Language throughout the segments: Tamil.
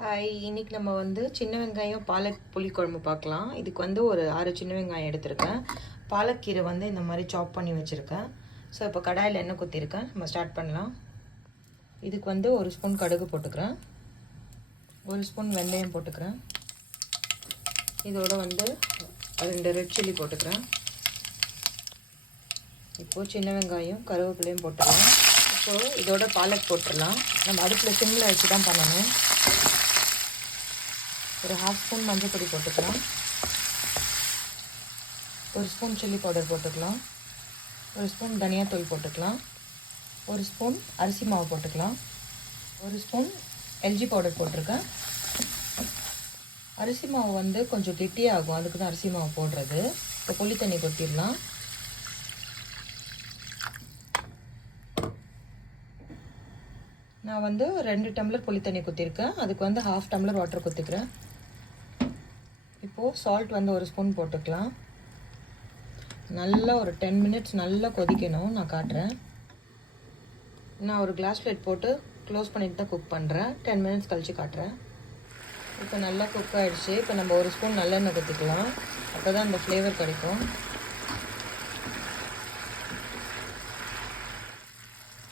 ஹாய், இன்னைக்கு நம்ம வந்து சின்ன வெங்காயம் பாலக் புளிக்குழம்பு பார்க்கலாம். இதுக்கு வந்து ஒரு 6 சின்ன வெங்காயம் எடுத்திருக்கேன். பாலக்கீரை வந்து இந்த மாதிரி சாப் பண்ணி வச்சுருக்கேன். ஸோ இப்போ கடாயில் எண்ணெய் ஊற்றிருக்கேன். நம்ம ஸ்டார்ட் பண்ணலாம். இதுக்கு வந்து 1 ஸ்பூன் கடுகு போட்டுக்கிறேன், 1 ஸ்பூன் வெந்தயம் போட்டுக்கிறேன், இதோட வந்து 2 ரெட் சில்லி போட்டுக்கிறேன். இப்போது சின்ன வெங்காயம் கருவேப்பிலையும் போட்டுடலாம். இப்போது இதோட பாலக் போட்டுடலாம். நம்ம அடுப்பில் சிம்மில் வச்சு தான் பண்ணணும். ஒரு 1/2 ஸ்பூன் மஞ்சள் பொடி போட்டுக்கலாம், 1 ஸ்பூன் சில்லி பவுடர் போட்டுக்கலாம், 1 ஸ்பூன் தனியாத்தூள் போட்டுக்கலாம், 1 ஸ்பூன் அரிசி மாவு போட்டுக்கலாம், 1 ஸ்பூன் எல்ஜி பவுடர் போட்டிருக்கேன். அரிசி மாவு வந்து கொஞ்சம் கெட்டியாகும், அதுக்கு தான் அரிசி மாவு போடுறது. இப்போ புளி தண்ணி கொட்டிடலாம். நான் வந்து 2 டம்ளர் புளி தண்ணி ஊற்றிருக்கேன். அதுக்கு வந்து 1/2 டம்ளர் வாட்டர் ஊற்றிக்கிறேன். இப்போது சால்ட் வந்து 1 ஸ்பூன் போட்டுக்கலாம். நல்லா ஒரு 10 மினிட்ஸ் நல்லா கொதிக்கணும். நான் காட்டுறேன். நான் ஒரு கிளாஸ் பிளேட் போட்டு க்ளோஸ் பண்ணிட்டு தான் குக் பண்ணுறேன். 10 மினிட்ஸ் கழித்து காட்டுறேன். இப்போ நல்லா குக் ஆகிடுச்சு. இப்போ நம்ம 1 ஸ்பூன் நல்லெண்ணெய் ஊற்றிக்கலாம். அப்போ தான் அந்த ஃப்ளேவர் கிடைக்கும்.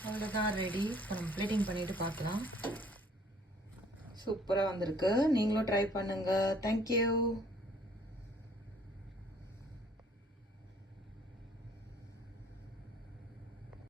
அவ்வளோதான், ரெடி. இப்போ நம்ம பிளேட்டிங் பண்ணிவிட்டு பார்க்கலாம். சூப்பராக வந்திருக்கு. நீங்களும் ட்ரை பண்ணுங்கள். தேங்க்யூ.